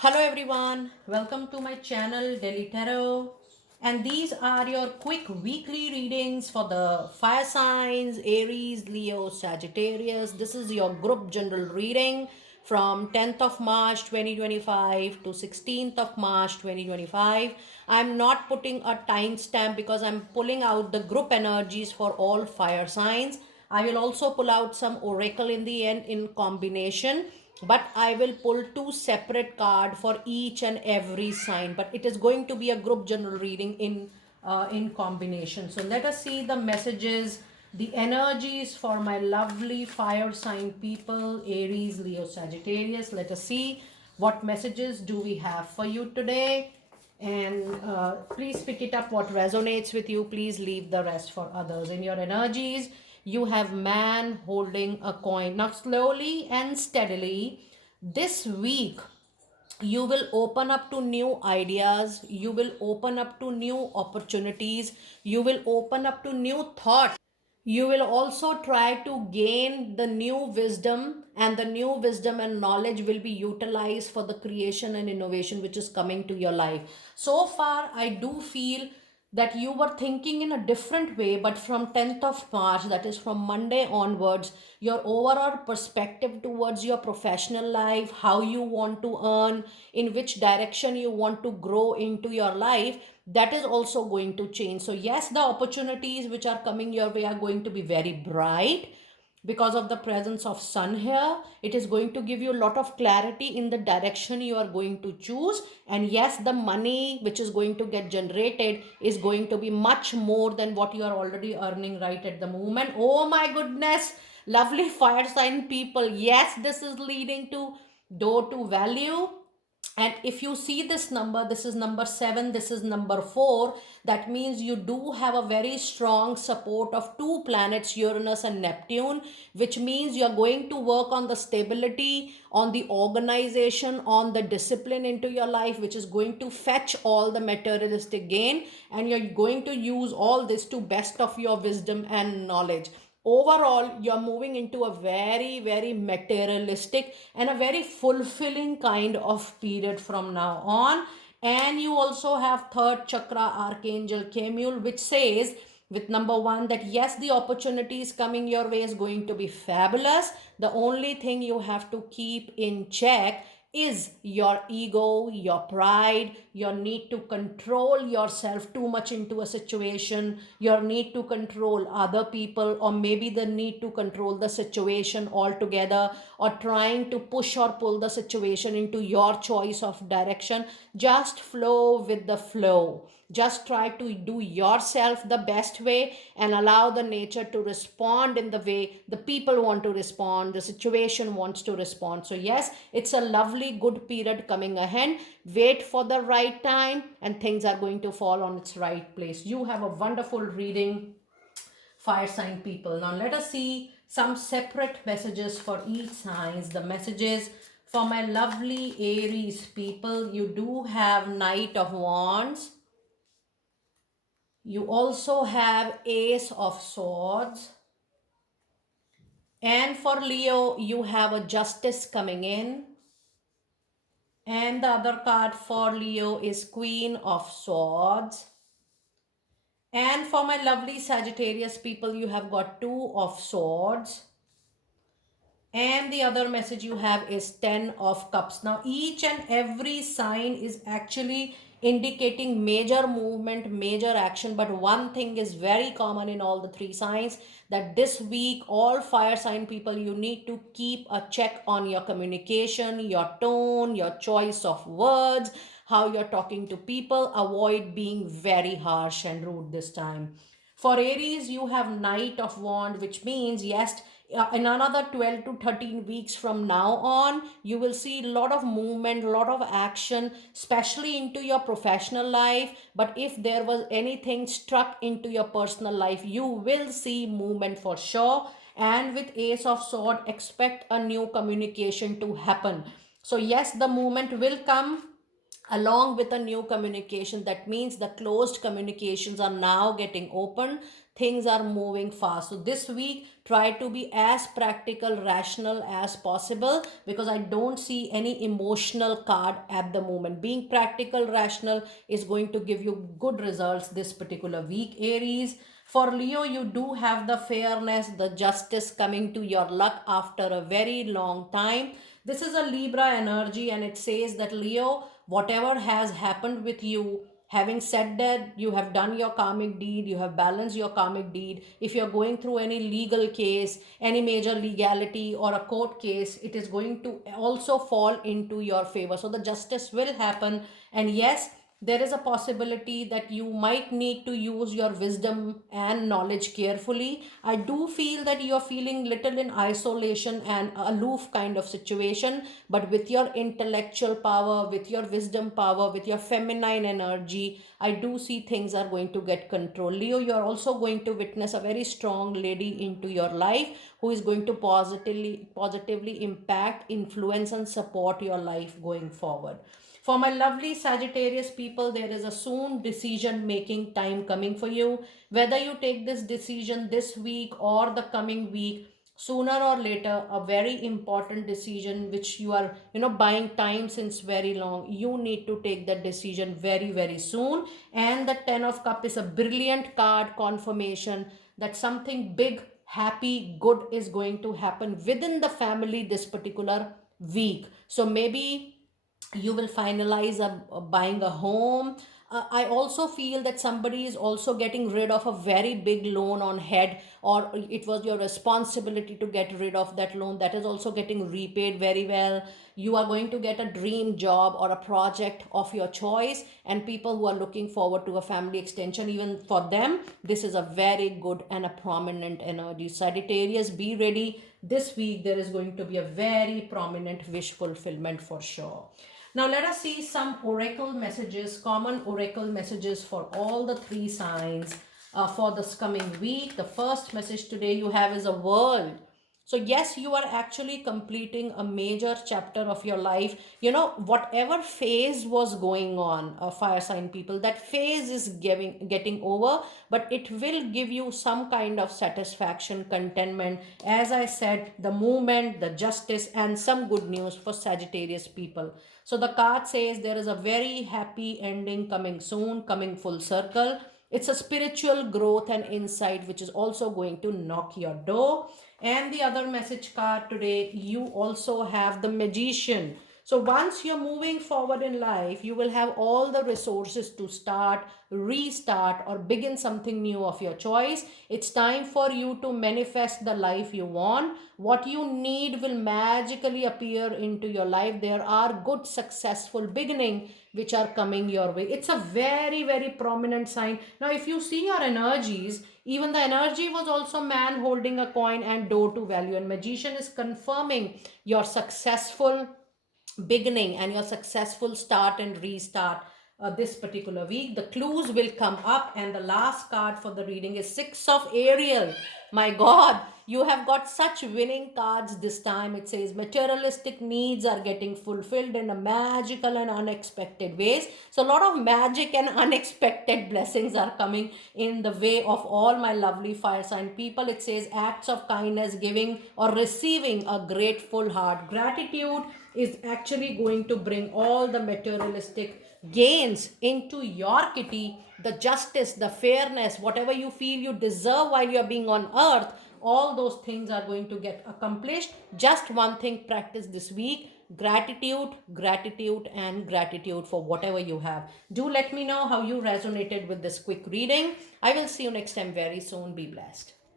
Hello everyone, welcome to my channel Daily Tarot, and these are your quick weekly readings for the fire signs Aries, Leo, Sagittarius. This is your group general reading from 10th of March 2025 to 16th of March 2025. I'm not putting a timestamp because I'm pulling out the group energies for all fire signs. I will also pull out some oracle in the end in combination, but I will pull two separate card for each and every sign, but it is going to be a group general reading in combination. So let us see the messages, the energies for my lovely fire sign people, Aries, Leo, Sagittarius. Let us see what messages do we have for you today. And please pick it up what resonates with you. Please leave the rest for others. In your energies, you have man holding a coin. Now slowly and steadily this week you will open up to new ideas, you will open up to new opportunities, you will open up to new thoughts. You will also try to gain the new wisdom, and the new wisdom and knowledge will be utilized for the creation and innovation which is coming to your life. So far I do feel that you were thinking in a different way, but from 10th of March, that is from Monday onwards, your overall perspective towards your professional life, how you want to earn, in which direction you want to grow into your life, that is also going to change. So yes, the opportunities which are coming your way are going to be very bright because of the presence of sun here. It is going to give you a lot of clarity in the direction you are going to choose. And yes, the money which is going to get generated is going to be much more than what you are already earning right at the moment. Oh my goodness, lovely fire sign people, yes, this is leading to door to value. And if you see this number, this is number 7, this is number 4, that means you do have a very strong support of two planets, Uranus and Neptune, which means you are going to work on the stability, on the organization, on the discipline into your life, which is going to fetch all the materialistic gain, and you're going to use all this to best of your wisdom and knowledge. Overall, you're moving into a very materialistic and a very fulfilling kind of period from now on. And you also have third chakra archangel Kemuel, which says with number 1 that yes, the opportunities coming your way is going to be fabulous. The only thing you have to keep in check is your ego, your pride, your need to control yourself too much into a situation, your need to control other people, or maybe the need to control the situation altogether, or trying to push or pull the situation into your choice of direction. Just flow with the flow. Just try to do yourself the best way and allow the nature to respond in the way the people want to respond, the situation wants to respond. So yes, it's a lovely good period coming ahead. Wait for the right time and things are going to fall on its right place. You have a wonderful reading, fire sign people. Now let us see some separate messages for each signs. The messages for my lovely Aries people, you do have Knight of Wands. You also have Ace of Swords. And for Leo, you have a Justice coming in. And the other card for Leo is Queen of Swords. And for my lovely Sagittarius people, you have got Two of Swords. And the other message you have is 10 of Cups. Now each and every sign is actually indicating major movement, major action, but one thing is very common in all the three signs, that this week all fire sign people, you need to keep a check on your communication, your tone, your choice of words, how you're talking to people. Avoid being very harsh and rude this time. For Aries, you have Knight of Wand, which means yes, in another 12 to 13 weeks from now on, you will see a lot of movement, a lot of action, especially into your professional life. But if there was anything struck into your personal life, you will see movement for sure. And with Ace of Sword, expect a new communication to happen. So yes, the movement will come along with a new communication. That means the closed communications are now getting open. things are moving fast. So this week, try to be as practical, rational as possible, because I don't see any emotional card at the moment. Being practical, rational is going to give you good results this particular week, Aries. For Leo, you do have the fairness, the justice coming to your luck after a very long time. This is a Libra energy, and it says that Leo, whatever has happened with you, having said that, you have done your karmic deed, you have balanced your karmic deed. If you're going through any legal case, any major legality or a court case, it is going to also fall into your favor. So the justice will happen. And yes, there is a possibility that you might need to use your wisdom and knowledge carefully. I do feel that you're feeling little in isolation and aloof kind of situation, but with your intellectual power, with your wisdom power, with your feminine energy, I do see things are going to get control. Leo, you're also going to witness a very strong lady into your life who is going to positively impact, influence, and support your life going forward. For my lovely Sagittarius people, there is a soon decision making time coming for you. Whether you take this decision this week or the coming week, sooner or later, a very important decision which you are, buying time since very long. You need to take that decision very, very soon. And the 10 of Cup is a brilliant card confirmation that something big, happy, good is going to happen within the family this particular week. So maybe you will finalize buying a home. I also feel that somebody is also getting rid of a very big loan on head, or it was your responsibility to get rid of that loan. That is also getting repaid very well. You are going to get a dream job or a project of your choice, and people who are looking forward to a family extension, even for them, this is a very good and a prominent energy. Sagittarius, be ready. This week there is going to be a very prominent wish fulfillment for sure. Now let us see some oracle messages, common oracle messages for all the three signs for this coming week. The first message today you have is a world. So yes, you are actually completing a major chapter of your life. Whatever phase was going on, fire sign people, that phase is getting over, but it will give you some kind of satisfaction, contentment. As I said, the movement, the justice, and some good news for Sagittarius people. So the card says there is a very happy ending coming soon, coming full circle. It's a spiritual growth and insight which is also going to knock your door. And the other message card today, you also have the Magician. So once you're moving forward in life, you will have all the resources to start, restart, or begin something new of your choice. It's time for you to manifest the life you want. What you need will magically appear into your life. There are good, successful beginning which are coming your way. It's a very, very prominent sign. Now, if you see your energies, even the energy was also man holding a coin and door to value. And Magician is confirming your successful beginning and your successful start and restart this particular week. The clues will come up, and the last card for the reading is Six of Ariel. My God, you have got such winning cards this time. It says materialistic needs are getting fulfilled in a magical and unexpected ways. So a lot of magic and unexpected blessings are coming in the way of all my lovely fire sign people. It says acts of kindness, giving or receiving a grateful heart. Gratitude is actually going to bring all the materialistic gains into your kitty. The justice, the fairness, whatever you feel you deserve while you're being on earth, all those things are going to get accomplished. Just one thing, practice this week: gratitude, gratitude, and gratitude for whatever you have. Do let me know how you resonated with this quick reading. I will see you next time very soon. Be blessed.